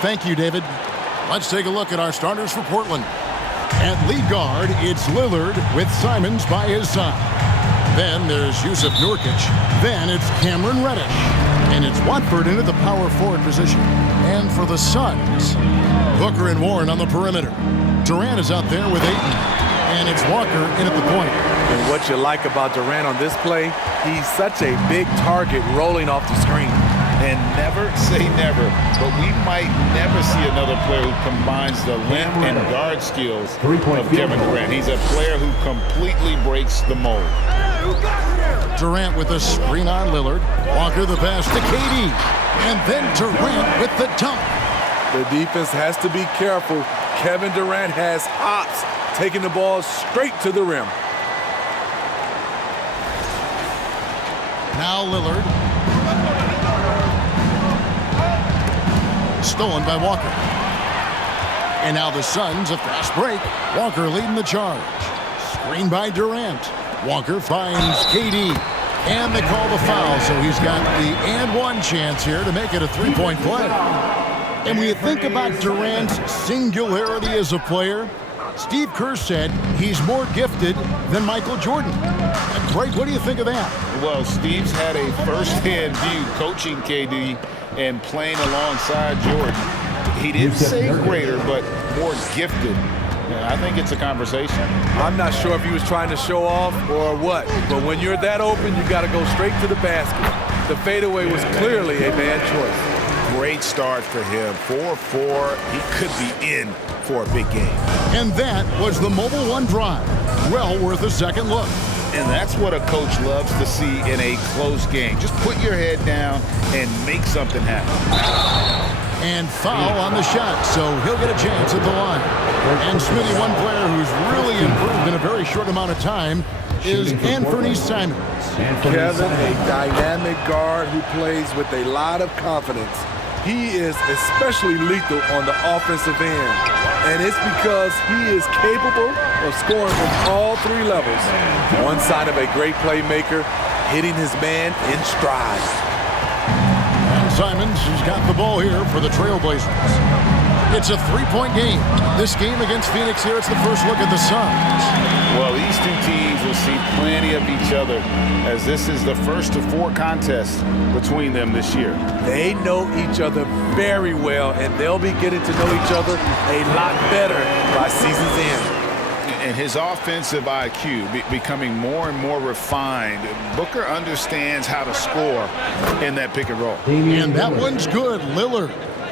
Thank you, David. Let's take a look at our starters for Portland. At lead guard, it's Lillard with Simons by his side. Then there's Yusuf Nurkic. Then it's Cameron Reddish. And it's Watford into the power forward position. And for the Suns, Booker and Warren on the perimeter. Durant is out there with Ayton. And it's Walker in at the point. And what you like about Durant on this play, he's such a big target rolling off the screen. And never say never, but we might never see another player who combines the length and guard skills of Kevin Durant. He's a player who completely breaks the mold. Durant with a screen on Lillard. Walker the pass to KD. And then Durant with the dunk. The defense has to be careful. Kevin Durant has hops, taking the ball straight to the rim. Now Lillard. Stolen by Walker. And now the Suns, a fast break. Walker leading the charge. Screen by Durant. Walker finds KD. And they call the foul, so he's got the and one chance here to make it a three-point play. And when you think about Durant's singularity as a player, Steve Kerr said he's more gifted than Michael Jordan. Greg, what do you think of that? Well, Steve's had a first-hand view coaching KD and playing alongside Jordan. He didn't say greater, but more gifted. And I think it's a conversation. I'm not sure if he was trying to show off or what, but when you're that open, you got to go straight to the basket. The fadeaway was clearly a bad choice. Great start for him. 4-4. He could be in for a big game. And that was the Mobile One drive. Well worth a second look. And that's what a coach loves to see in a close game. Just put your head down and make something happen. And foul on the shot, so he'll get a chance at the line. And Smithy, one player who's really improved in a very short amount of time is Anthony Simons. Kevin, a dynamic guard who plays with a lot of confidence. He is especially lethal on the offensive end, and it's because he is capable of scoring from all three levels. One sign of a great playmaker, hitting his man in stride. And Simons has got the ball here for the Trailblazers. It's a three-point game. This game against Phoenix here, it's the first look at the Suns. Well, these two teams will see plenty of each other as this is the first of 4 contests between them this year. They know each other very well, and they'll be getting to know each other a lot better by season's end. And his offensive IQ becoming more and more refined. Booker understands how to score in that pick and roll. And that one's good, Lillard.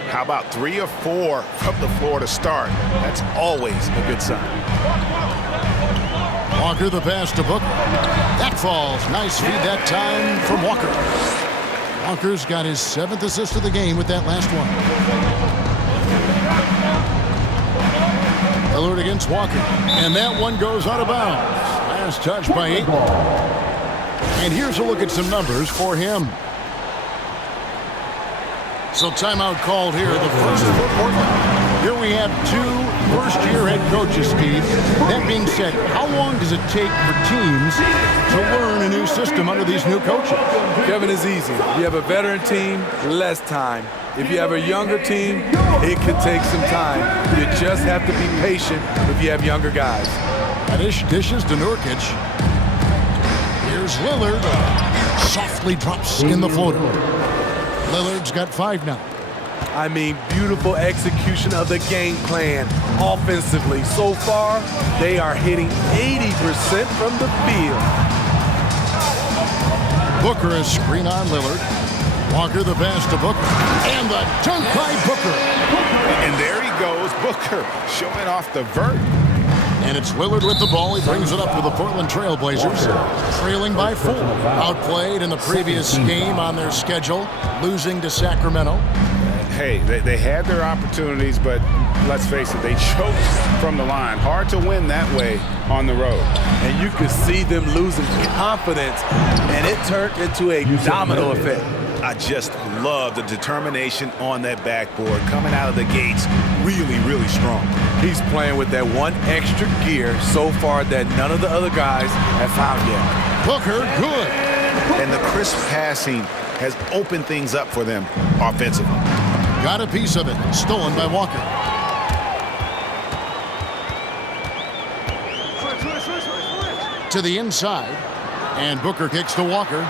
How about 3 or 4 from the floor to start? That's always a good sign. Walker the pass to Booker. That falls. Nice feed that time from Walker. Walker's got his 7th assist of the game with that last one. Lillard against Walker. And that one goes out of bounds. Last touch by Ayton. And here's a look at some numbers for him. So timeout called here, the first for Portland. Here we have 2 first-year head coaches, Steve. That being said, how long does it take for teams to learn a new system under these new coaches? Kevin, is easy. If you have a veteran team, less time. If you have a younger team, it could take some time. You just have to be patient if you have younger guys. Dishes to Nurkic. Here's Lillard. Softly drops in the floater. Lillard's got 5 now. I mean, beautiful execution of the game plan offensively. So far, they are hitting 80% from the field. Booker is screen on Lillard. Walker the pass to Booker. And the dunk by Booker. And there he goes, Booker showing off the vert. And it's Lillard with the ball. He brings it up to the Portland Trailblazers. Trailing by 4. Outplayed in the previous game on their schedule. Losing to Sacramento. Hey, they had their opportunities, but let's face it, they choked from the line. Hard to win that way on the road. And you could see them losing confidence, and it turned into a domino effect. I just love the determination on that backboard. Coming out of the gates really, really strong. He's playing with that one extra gear so far that none of the other guys have found yet. Booker, good. And the crisp passing has opened things up for them offensively. Got a piece of it. Stolen by Walker. To the inside. And Booker kicks to Walker.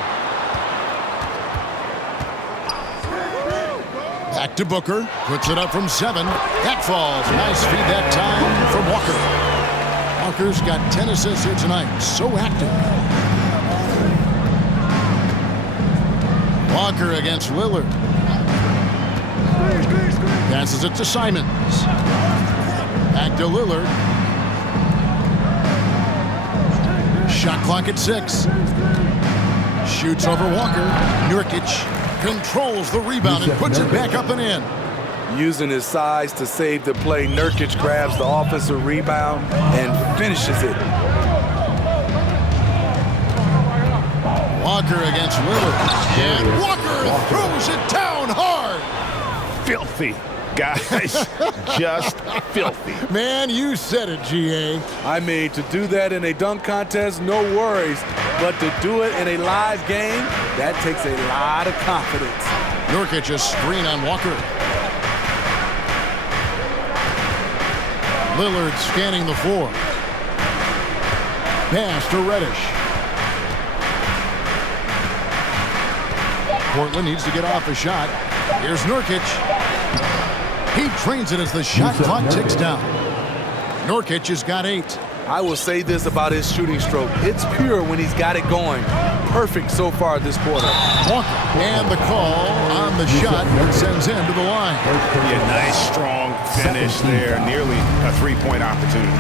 Back to Booker. Puts it up from 7. That falls. Nice feed that time from Walker. Walker's got 10 assists here tonight. So active. Walker against Lillard. Passes it to Simons. Back to Lillard. Shot clock at 6. Shoots over Walker. Nurkic controls the rebound and puts it back up and in. Using his size to save the play, Nurkic grabs the offensive rebound and finishes it. Walker against Lillard. And Walker throws it down hard. Filthy, guys. Just filthy. Man, you said it, G.A. I mean, to do that in a dunk contest, no worries. But to do it in a live game, that takes a lot of confidence. Nurkic a screen on Walker. Lillard scanning the floor. Pass to Reddish. Portland needs to get off a shot. Here's Nurkic. He trains it as the shot clock ticks down. Nurkic has got 8. I will say this about his shooting stroke. It's pure when he's got it going. Perfect so far this quarter. Walker and the call on the shot that sends him to the line. Yeah, nice, strong finish there. Nearly a three-point opportunity.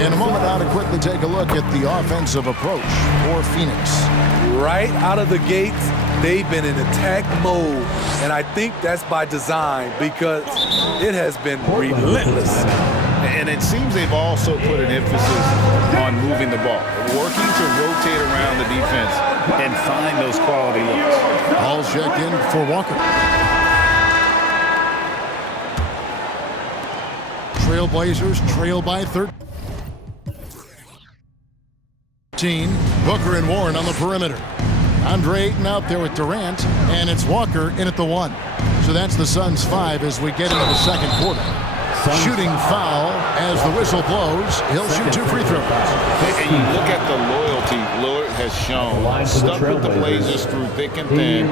In a moment now to quickly take a look at the offensive approach for Phoenix. Right out of the gates, they've been in attack mode. And I think that's by design because it has been relentless. And it seems they've also put an emphasis on moving the ball, working to rotate around the defense and find those quality looks. Ball checked in for Walker. Trailblazers trail by 13. Booker and Warren on the perimeter. Andre Ayton out there with Durant, and it's Walker in at the 1. So that's the Suns' 5 as we get into the second quarter. Shooting foul as the whistle blows. He'll shoot 2 free throws. And you look at the loyalty Lillard has shown. Stuck with the Blazers through thick and thin.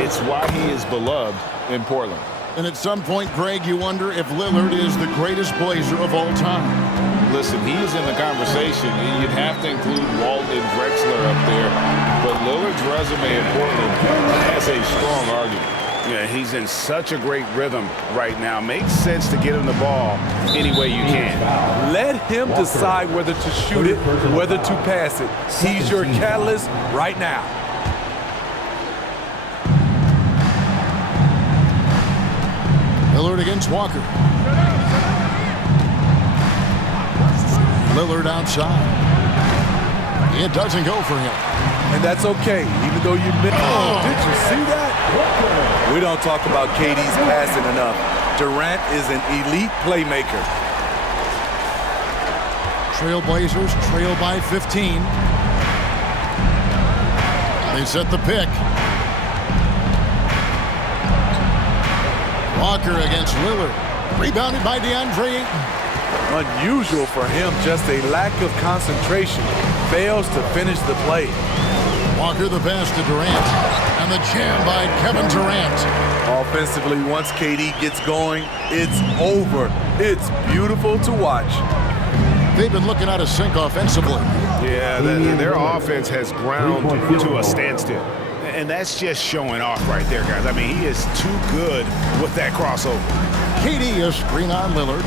It's why he is beloved in Portland. And at some point, Greg, you wonder if Lillard is the greatest Blazer of all time. Listen, he is in the conversation. You'd have to include Walton, Drexler up there. But Lillard's resume in Portland has a strong argument. Yeah, he's in such a great rhythm right now. Makes sense to get him the ball any way you can. Let him decide whether to shoot it, whether to pass it. He's your catalyst right now. Lillard against Walker. Lillard outside. It doesn't go for him. And that's okay, even though you missed. Oh, did you see that? We don't talk about KD's passing enough. Durant is an elite playmaker. Trailblazers trail by 15. They set the pick. Walker against Lillard. Rebounded by DeAndre Ayton. Unusual for him, just a lack of concentration. Fails to finish the play. Walker the pass to Durant. And the jam by Kevin Durant. Offensively, once KD gets going, it's over. It's beautiful to watch. They've been looking out of sync offensively. Yeah, their offense has ground to a standstill. And that's just showing off right there, guys. I mean, he is too good with that crossover. KD a screen on Lillard.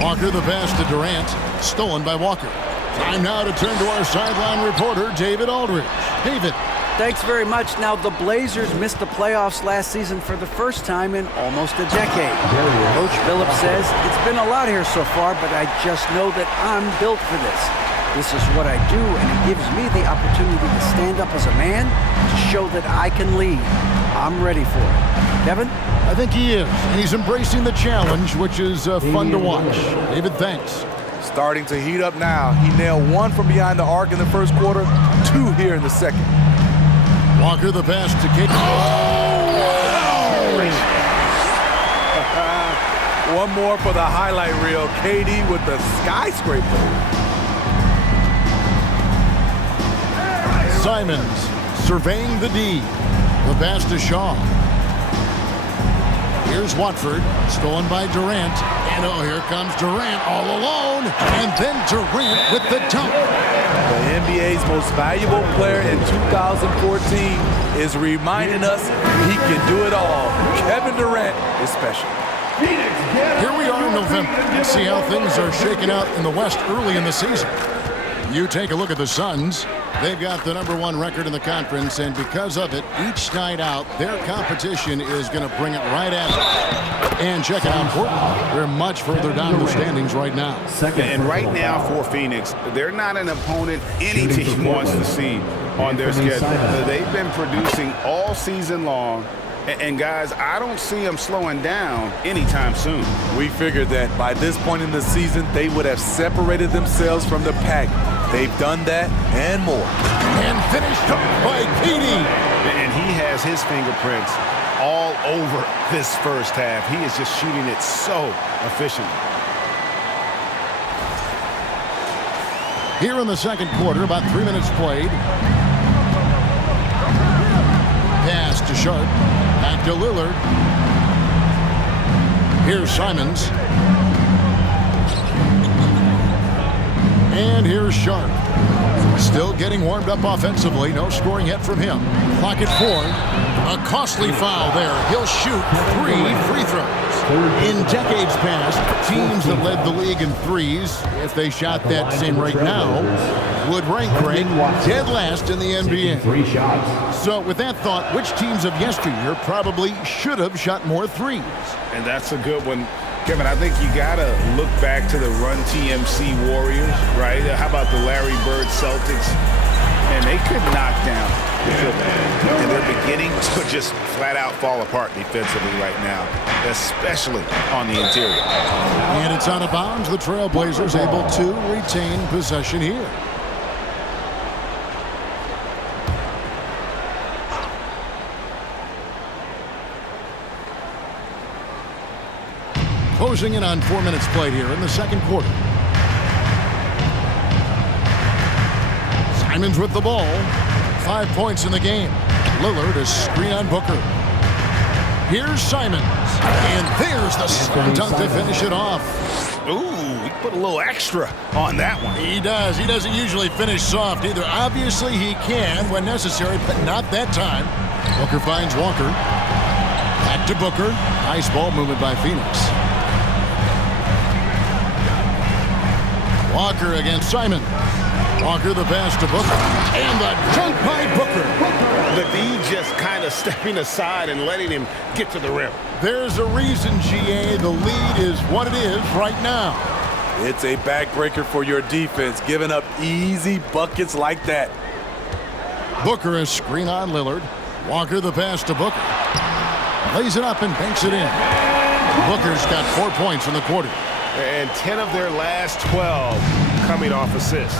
Walker the pass to Durant. Stolen by Walker. Time now to turn to our sideline reporter, David Aldridge. David. Thanks very much. Now, the Blazers missed the playoffs last season for the first time in almost a decade. Coach Phillips says, it's been a lot here so far, but I just know that I'm built for this. This is what I do, and it gives me the opportunity to stand up as a man to show that I can lead. I'm ready for it. Kevin? I think he is. And he's embracing the challenge, which is fun to watch. David, thanks. Starting to heat up now. He nailed 1 from behind the arc in the first quarter, 2 here in the second. Walker the pass to KD. One more for the highlight reel. KD with the skyscraper. Simons surveying the D. The pass to Shaw. Here's Watford, stolen by Durant. And oh, here comes Durant all alone. And then Durant with the dunk. The NBA's most valuable player in 2014 is reminding us he can do it all. Kevin Durant is special. Here we are in November. Let's see how things are shaking out in the West early in the season. You take a look at the Suns. They've got the #1 record in the conference, and because of it, each night out, their competition is going to bring it right at them. And check it out, Portland. They're much further down the standings right now. And right now for Phoenix, they're not an opponent any team wants to see on their schedule. They've been producing all season long. And guys, I don't see them slowing down anytime soon. We figured that by this point in the season, they would have separated themselves from the pack. They've done that and more. And finished up by KD. And he has his fingerprints all over this first half. He is just shooting it so efficiently. Here in the second quarter, about 3 minutes played. Pass to Sharp. Back to Lillard. Here's Simons. And here's Sharp. Still getting warmed up offensively. No scoring yet from him. Clock at 4. A costly foul there. He'll shoot 3 free throws. In decades past, teams that led the league in threes, if they shot that same rate now, would rank dead last in the NBA. So with that thought, which teams of yesteryear probably should have shot more threes? And that's a good one. Kevin, I think you got to look back to the Run TMC Warriors, right? How about the Larry Bird Celtics? And they could knock down the football. And they're beginning to just flat out fall apart defensively right now, especially on the interior. And it's out of bounds. The Trailblazers able to retain possession here. Closing in on 4 minutes played here in the second quarter. Simons with the ball. 5 points in the game. Lillard is screen on Booker. Here's Simons. And there's the slam dunk to finish it off. Ooh, he put a little extra on that one. He does. He doesn't usually finish soft either. Obviously, he can when necessary, but not that time. Booker finds Walker. Back to Booker. Nice ball movement by Phoenix. Walker against Simon. Walker the pass to Booker. And the dunk by Booker. The D just kind of stepping aside and letting him get to the rim. There's a reason, GA. The lead is what it is right now. It's a backbreaker for your defense, giving up easy buckets like that. Booker is screen on Lillard. Walker the pass to Booker. Lays it up and banks it in. Booker's got 4 points in the quarter. And 10 of their last 12 coming off assists.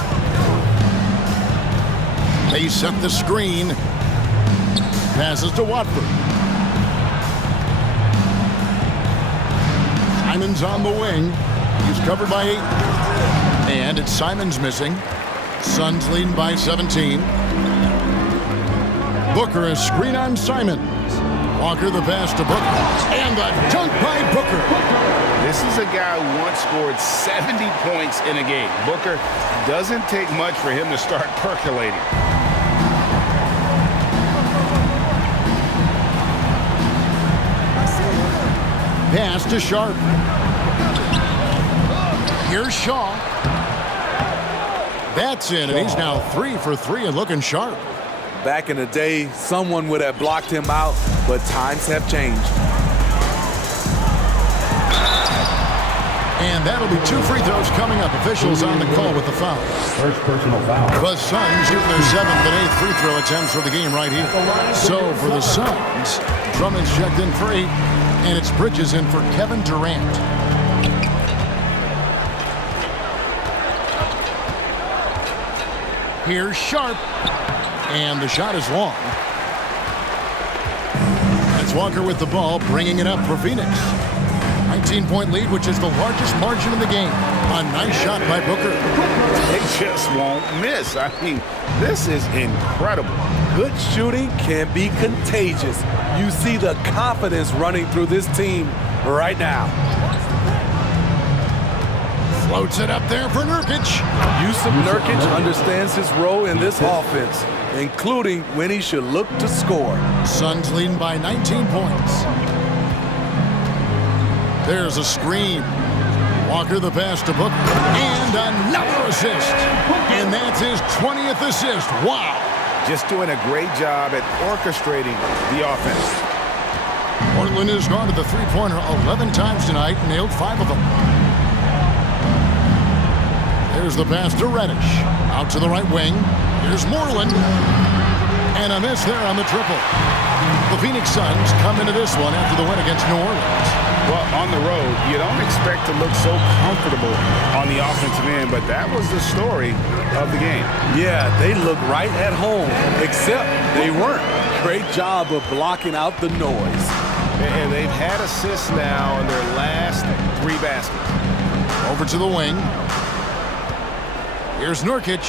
They set the screen. Passes to Watford. Simons on the wing. He's covered by 8. And it's Simons missing. Suns leading by 17. Booker is screen on Simons. Walker the pass to Booker. And the dunk by Booker. This is a guy who once scored 70 points in a game. Booker, doesn't take much for him to start percolating. Pass to Sharp. Here's Shaw. That's in, and he's now 3 for 3 and looking sharp. Back in the day, someone would have blocked him out, but times have changed. And that'll be 2 free throws coming up. Officials on the call with the foul. First personal foul. The Suns shooting their 7th and 8th free throw attempts for the game right here. So for the Suns, Drummond's checked in for 8, and it's Bridges in for Kevin Durant. Here's Sharp, and the shot is long. That's Walker with the ball, bringing it up for Phoenix. 19-point lead, which is the largest margin in the game. A nice shot by Booker. They just won't miss. I mean, this is incredible. Good shooting can be contagious. You see the confidence running through this team right now. Floats it up there for Nurkic. Yusuf Nurkic understands his role in this offense, including when he should look to score. Suns leading by 19 points. There's a screen. Walker the pass to Booker. And another assist. And that's his 20th assist. Wow. Just doing a great job at orchestrating the offense. Portland has gone to the three-pointer 11 times tonight and nailed 5 of them. There's the pass to Reddish. Out to the right wing. Here's Moreland. And a miss there on the triple. The Phoenix Suns come into this one after the win against New Orleans. Well, on the road, you don't expect to look so comfortable on the offensive end, but that was the story of the game. Yeah, they looked right at home, except they weren't. Great job of blocking out the noise. And they've had assists now in their last 3 baskets. Over to the wing. Here's Nurkic,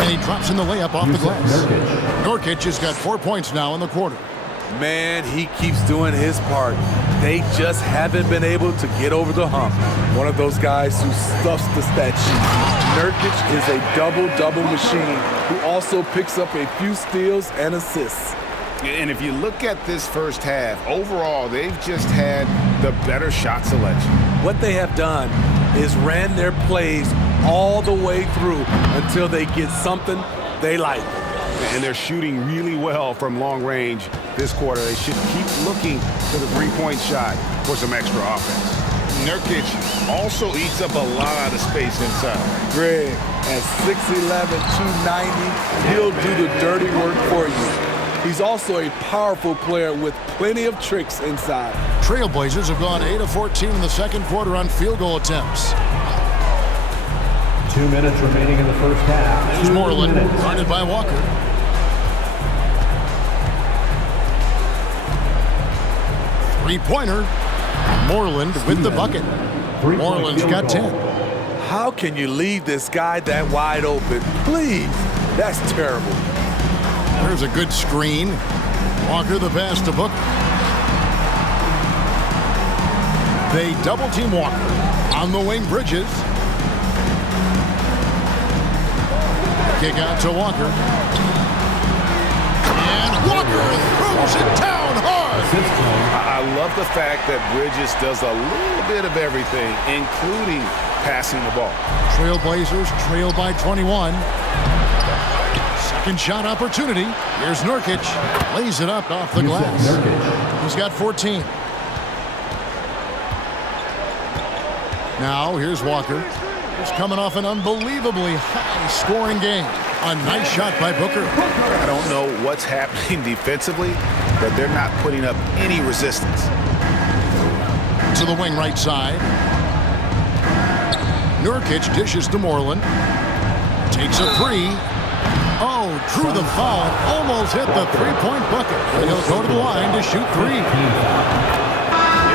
and he drops in the layup off the glass. Nurkic has got 4 points now in the quarter. Man, he keeps doing his part. They just haven't been able to get over the hump. One of those guys who stuffs the stat sheet. Nurkic is a double-double machine who also picks up a few steals and assists. And if you look at this first half, overall, they've just had the better shot selection. What they have done is ran their plays all the way through until they get something they like. And they're shooting really well from long range this quarter. They should keep looking to the three-point shot for some extra offense. Nurkic also eats up a lot of space inside. Greg, at 6'11", 290, he'll do the dirty work for you. He's also a powerful player with plenty of tricks inside. Trailblazers have gone 8 of 14 in the second quarter on field goal attempts. 2 minutes remaining in the first half. Here's Moreland, guarded by Walker. Three-pointer. Moreland with the bucket. Moreland's got 10. How can you leave this guy that wide open? Please, that's terrible. There's a good screen. Walker the pass to Booker. They double-team Walker. On the wing, Bridges. Kick out to Walker. And Walker throws it down hard. I love the fact that Bridges does a little bit of everything, including passing the ball. Trailblazers trail by 21. Second shot opportunity. Here's Nurkic. Lays it up off the glass. He's got 14. Now here's Walker. He's coming off an unbelievably high-scoring game. A nice shot by Booker. I don't know what's happening defensively, but they're not putting up any resistance. To the wing right side. Nurkic dishes to Moreland. Takes a three. Oh, drew the foul. Almost hit the three-point bucket. But he'll go to the line to shoot 3.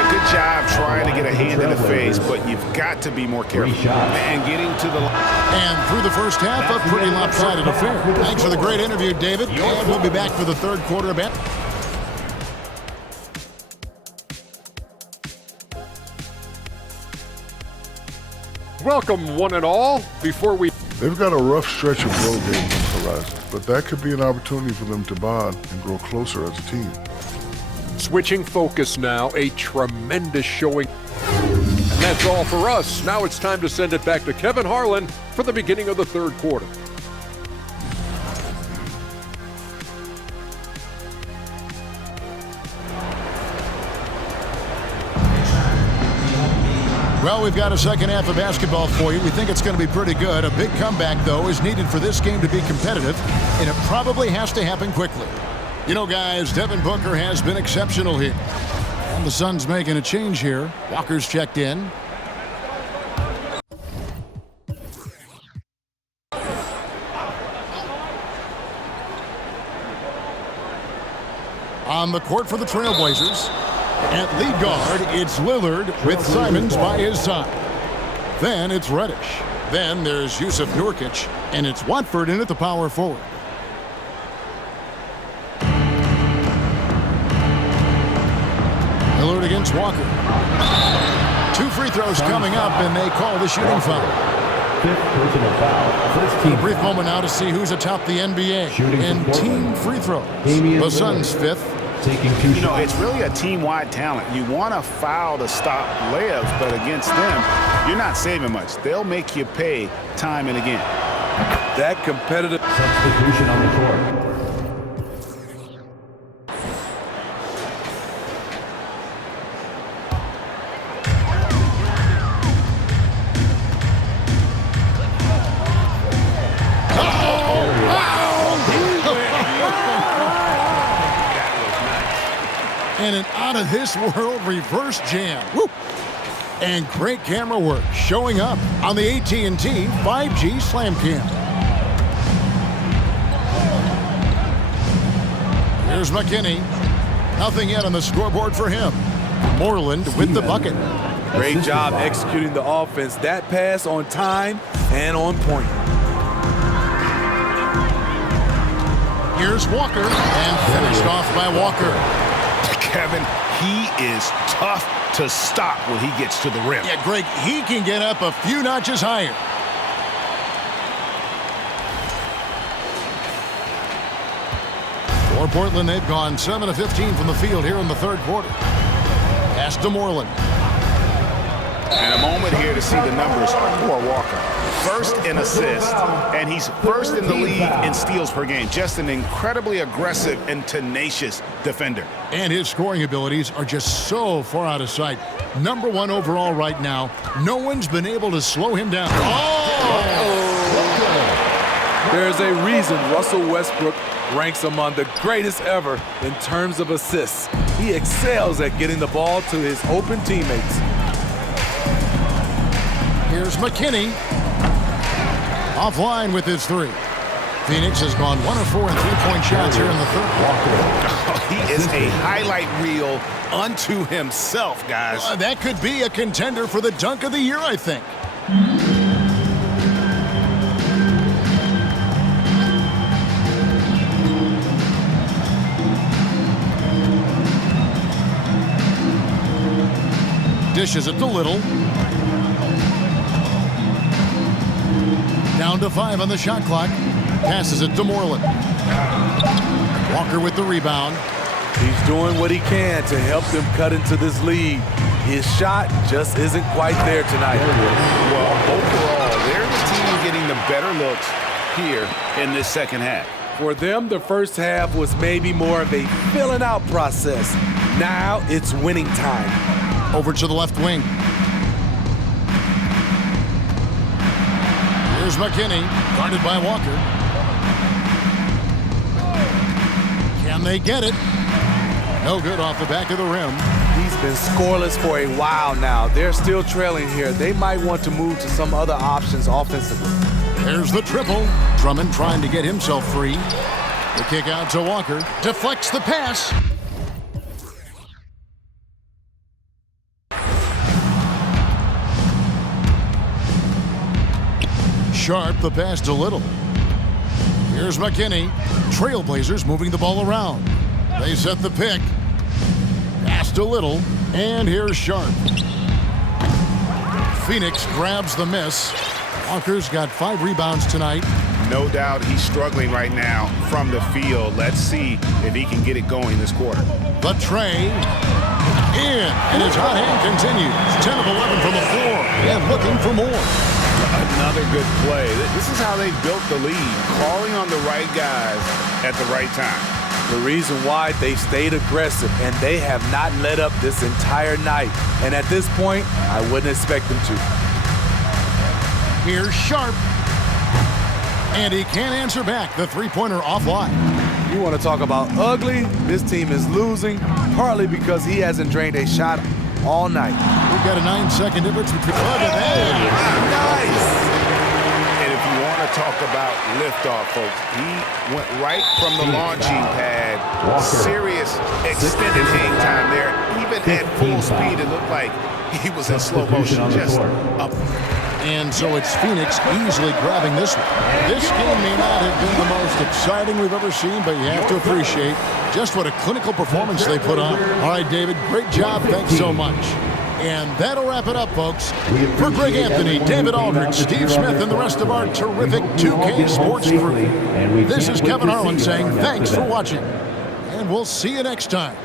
Good job trying to get a hand in the face, but you've got to be more careful. And getting to the line. And through the first half, a pretty lopsided affair. Thanks for the great interview, David. And we'll be back for the third quarter bet. Welcome, one and all. They've got a rough stretch of road games on the horizon, but that could be an opportunity for them to bond and grow closer as a team. Switching focus now, a tremendous showing. And that's all for us. Now it's time to send it back to Kevin Harlan for the beginning of the third quarter. Well, we've got a second half of basketball for you. We think it's going to be pretty good. A big comeback, though, is needed for this game to be competitive, and it probably has to happen quickly. You know, guys, Devin Booker has been exceptional here. And the Suns making a change here. Walker's checked in. On the court for the Trailblazers. At lead guard, it's Lillard with Simons by his side. Then it's Reddish. Then there's Yusuf Nurkic, and it's Watford in at the power forward. Lillard against Walker. 2 free throws coming up, and they call the shooting foul. 5th personal foul. First team. A brief moment now to see who's atop the NBA in team free throws. The Suns 5th. Taking 2 shots. It's really a team-wide talent. You want a foul to stop layups, but against them, you're not saving much. They'll make you pay time and again. That competitive Substitution on the court. And an out-of-this-world reverse jam. Woo! And great camera work showing up on the AT&T 5G Slam Cam. Here's McKinney. Nothing yet on the scoreboard for him. Moreland with the bucket. Great job executing the offense. That pass on time and on point. Here's Walker, and finished off by Walker. Kevin, he is tough to stop when he gets to the rim. Yeah, Greg, he can get up a few notches higher. For Portland, they've gone 7 of 15 from the field here in the third quarter. Pass to Moreland. And a moment here to see the numbers for Walker. First in assists, and he's first in the league in steals per game. Just an incredibly aggressive and tenacious defender. And his scoring abilities are just so far out of sight. Number 1 overall right now. No one's been able to slow him down. There's a reason Russell Westbrook ranks among the greatest ever in terms of assists. He excels at getting the ball to his open teammates. Here's McKinney. Offline with his 3. Phoenix has gone 1 of 4 in 3-point shots here in the third. He is a highlight reel unto himself, guys. That could be a contender for the dunk of the year, I think. Dishes it to Little. Down to 5 on the shot clock. Passes it to Moreland. Walker with the rebound. He's doing what he can to help them cut into this lead. His shot just isn't quite there tonight. Well, overall, they're the team getting the better looks here in this second half. For them, the first half was maybe more of a filling out process. Now it's winning time. Over to the left wing. Here's McKinney, guarded by Walker. Can they get it? No good off the back of the rim. He's been scoreless for a while now. They're still trailing here. They might want to move to some other options offensively. There's the triple. Drummond trying to get himself free. The kick out to Walker. Deflects the pass. Sharp, the pass to Little. Here's McKinney. Trailblazers moving the ball around. They set the pick. Pass to Little. And here's Sharp. Phoenix grabs the miss. Walker's got 5 rebounds tonight. No doubt he's struggling right now from the field. Let's see if he can get it going this quarter. The tray. In. And his hot hand continues. 10 of 11 from the floor. And looking for more. Another good play. This is how they built the lead, calling on the right guys at the right time. The reason why they stayed aggressive, and they have not let up this entire night. And at this point, I wouldn't expect them to. Here's Sharp. And he can't answer back. The three-pointer offline. You want to talk about ugly? This team is losing, partly because he hasn't drained a shot all night. We've got a 9-second difference between. Look at that. Nice. And if you want to talk about liftoff, folks. He went right from the launching pad. Serious extended hang time there. Even at full speed, it looked like he was in slow motion. Just up. And so it's Phoenix easily grabbing this one. This game may not have been the most exciting we've ever seen, but you have to appreciate just what a clinical performance they put on. All right, David, great job. Thanks so much. And that'll wrap it up, folks. For Greg Anthony, David Aldridge, Steve Smith, and the rest of our terrific 2K Sports crew, this is Kevin Harlan saying thanks for watching, and we'll see you next time.